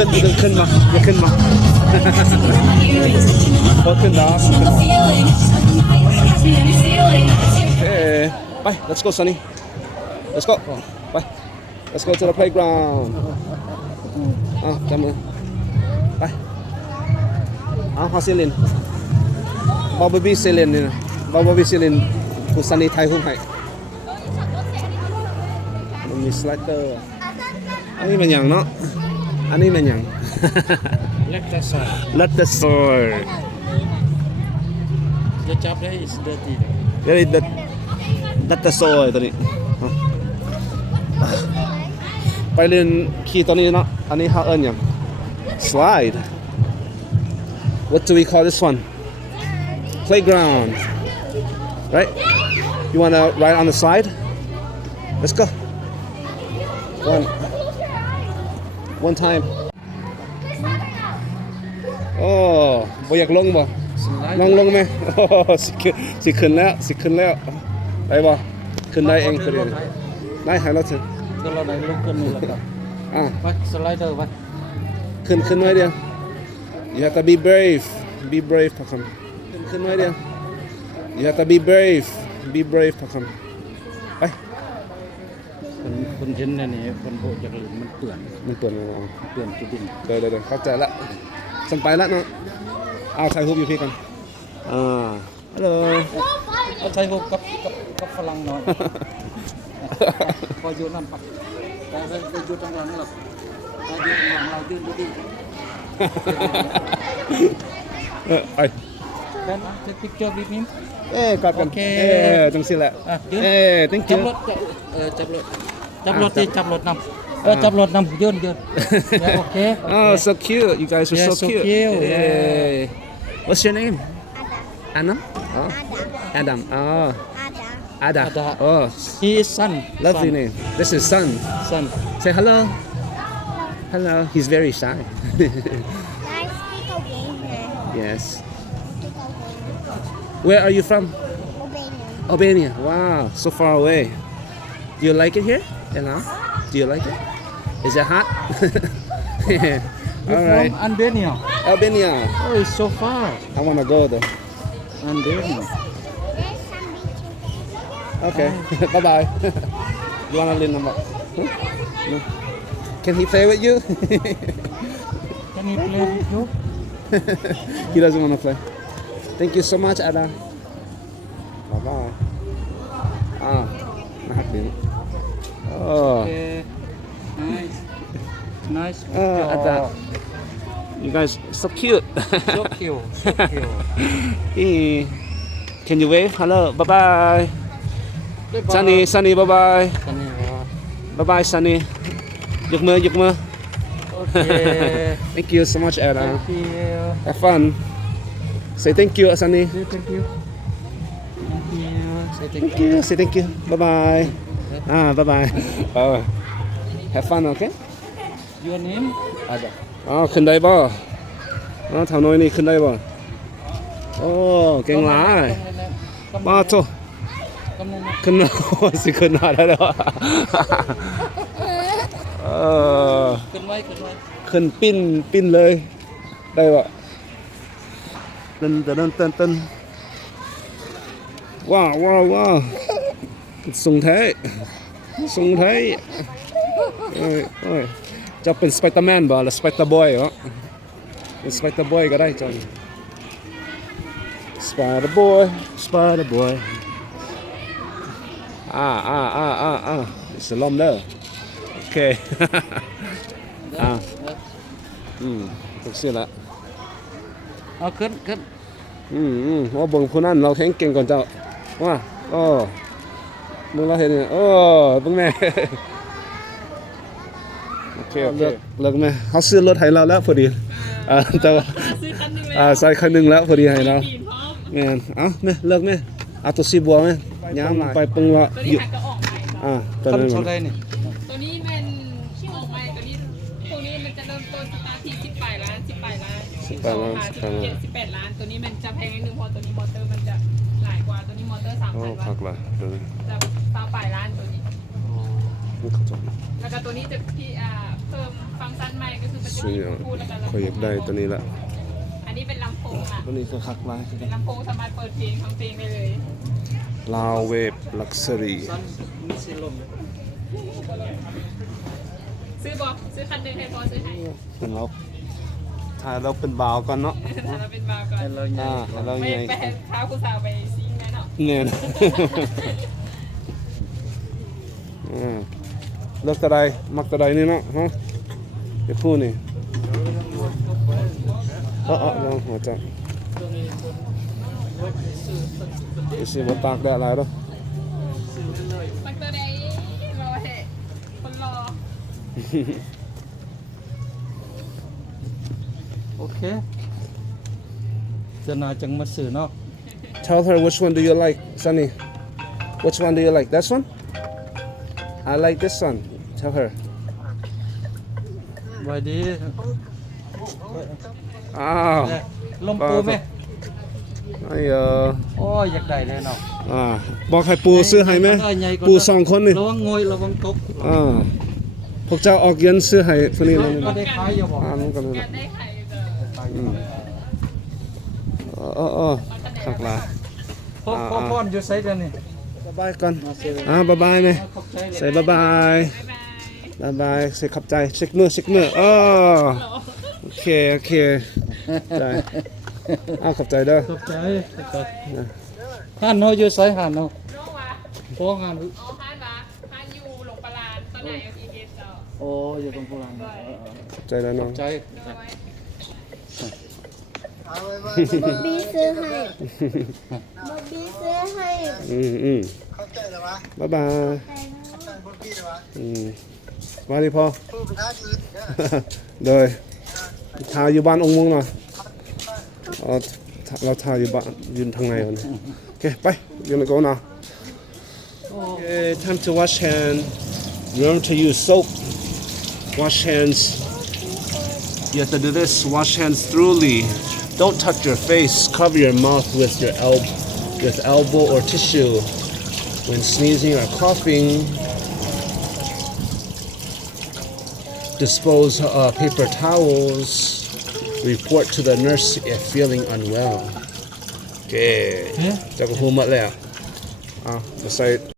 ขึ้นอย่าขึ้นมาอย่าขึ้นมาพอขึ้นแล้วไป let's go Sunny let's go ไป let's go to the playground จับมือไปฮาซิลินบอบบี้ซิลินนี่นะบอบบี้ซิลินผู้ซันนี่ไทยหุ้มให้มันมีสไลเดอร์อันนี้มันอย่างเนาะอันนี้มันอย่าง Let the soil The job there is dirty Very Let the soil ตัวนี้ไปเรียนขี่ตัวนี้เนาะอันนี้เขาเอิ้นหยัง Slide What do we call this one? Playground Right? You want to ride on the slide? Let's go One time โอ้บ่อยากลงบ่ลงไหมสิขึ้นแล้วได้บ่ขึ้นได้เองคือได้ให้เราถึง Kalau naik lukun ni lah tak. Pak slider pak. ขึ้นไว้เดียว You have to be brave พะคำขึ้นไว้เดียว You have to be brave พะคำไป คนเห็นนี่คนโบจักลืมมันเปื้อนที่ดินเดี๋ยวเข้าใจละสันไปละเนาะเอาถ่ายรูปอยู่พี่กันฮัลโหล เอาใช้พวกกับฝรั่งน้อยพออยู่นำปักแต่ไปอยู่ตรงนั้นหรอกถ้าอยู่ตรงนั้นเรายืนดีไป Can take picture with him กอดกันจังสิแหละthank you จับรถจับรถนำจับรถนำยืนโอเค Oh so cute you guys are so cute What's your name Adam Adam Ada Oh he is son lovely name This is son Say hello He's very shy Yes Where are you from Albania Wow so far away Do you like it here Do you like it Is it hot You're from Albania Oh it's so far I want to go though Albania Okay bye bye You want to learn about No Can he play with you Can he play with you He doesn't want to play Thank you so much Ada Bye byeน่ารักดีOkay Nice Ada You guys so cute So cute Can you wave hello bye bye Sunny bye bye Bye bye Sunny ยกมือ Okay Thank you so much Ada Thank you Have fun Say thank you Sunny Thank you Say thank you Bye bye Bye bye Have fun okay Your name Ada ขึ้นได้บ่ถามน้อยนี่ขึ้นได้บ่โอ้เก่งหลายมาโตขึ้นสิขึ้นได้แล้วขึ้นปิ้นเลยได้บ่ตึนว้าวส่งแท้โอ้ยจะเป็นสไปเดอร์แมนบ่หรือสไปเดอร์บอยเหรอเป็นสไปเดอร์บอยก็ได้จังสไปเดอร์บอยit's a long there okay ถูกสิละขึ้นว่าเบิ่งผู้นั้นเราแข็งเก่งก่อนเจ้าว่ามึงเราเห็นนี่เบิ่งแม่โอเคเลิกแม่เขาซื้อรถให้เราแล้วพอดีแต่ใส่คันนึงแล้วพอดีให้เราแม่นแม่เลิกแม่เอาตัว4บัวแม่ย้ำไปปึงละอยู่ตัวนี้เท่าไหร่นี่ตัวนี้มันออกมาตัวนี้มันจะเริ่มต้นสตาร์ทที่18 ล้าน18 ล้านตัวนี้มันจะแพงนิดนึงเพราะตัวนี้มอเตอร์มันจะหลายกว่าตัวนี้มอเตอร์ 3,000 วัตต์จะ20,000 ล้านตัวนี้แล้วก็ตัวนี้จะที่เพิ่ม ฟังก์ชันใหม่ก็คือมันจะ ซื้อ มี หยัง พูดแล้วกัน ข่อยอยากได้ตัวนี้ละ อันนี้เป็นลำโพงอ่ะ ตัวนี้ก็คักหลาย เป็นลำโพงสามารถเปิดเพลงฟังเพลงได้เลย Lao Wave Luxury สั้นมีสิลม ซื้อบอกซื้อคันหนึ่งให้พอซื้อให้ เพิ่นเราถ่ายเราเป็นบ่าวก่อนเนาะ ถ้าเราเป็นบาวก่อน ให้เราใหญ่ ให้เรา ไม่ ใหญ่ ไปพาผู้สาวไปซิงแน่เนาะ เนี่ยนะ เลือกตัวใดมักตัวใดนี่เนาะฮะเดี๋ยวคู่นี่ลองหัวจักไปซื้อบ่ตากแดดหลายเด้อ มันตัวใดรอเหตุคนรอ โอเคจะน่าจังมาซื้อเนาะ Tell her which one do you like, Sunny? Which one do you like? This one? I like this one. Tell her. ไว้ดี อ้าว ลมปูไหม ไอ้โอ้ยอยากได้เลยเนาะ บอกให้ปูซื้อให้ไหม ใหญ่กว่า ปูสองคนนี่ ระวังงวยระวังตก พวกเจ้าออกเงินซื้อให้คนนี้เลย ก็ นะ ได้ขายอยู่บ่ มันก็เลย การได้ไข่จะ ขายอยู่ ขักลา พ่อพรอยู่ไสเดี๋ยวนี้ บ๊ายบายก่อน มาซื้อ บ๊ายบายไหม ขอบใจเลย ใส่บ๊ายบาย บ๊ายบาย บ๊ายบายใส่ขับใจเช็คมือโอเคใจขอบใจเด้อ ขอบใจห้านเฮาอยู่ไสห้านเฮา น้องวะ โอ้ห้าน อ๋อฮันวะฮันอยู่หลงปลานตอนไหนเอาทีเอสเจ้า โอ้อยู่ตรงโบราณ ขอบใจแล้วน้อง ใจ ด้วย บีซื้อให้บอบบี้ซื้อให้ เข้าใจแล้ววะ บ๊ายบาย เข้าใจพวกพี่แล้ววะ มาดิพ่อ พูดไปท่าอื่นเด้อ โดยทาอยู่บ้านองค์มุงเนาะเราทาอยู่บ้านยืนทางในวันโอเคไปyou wanna go now okay time to wash hand remember to use soap wash hands you have to do this wash hands thoroughly don't touch your face cover your mouth with your elbow or tissue when sneezing or coughing dispose paper towels report to the nurse if feeling unwell โอเค เฮ้ จะก็พูดหมดแล้วมาใส่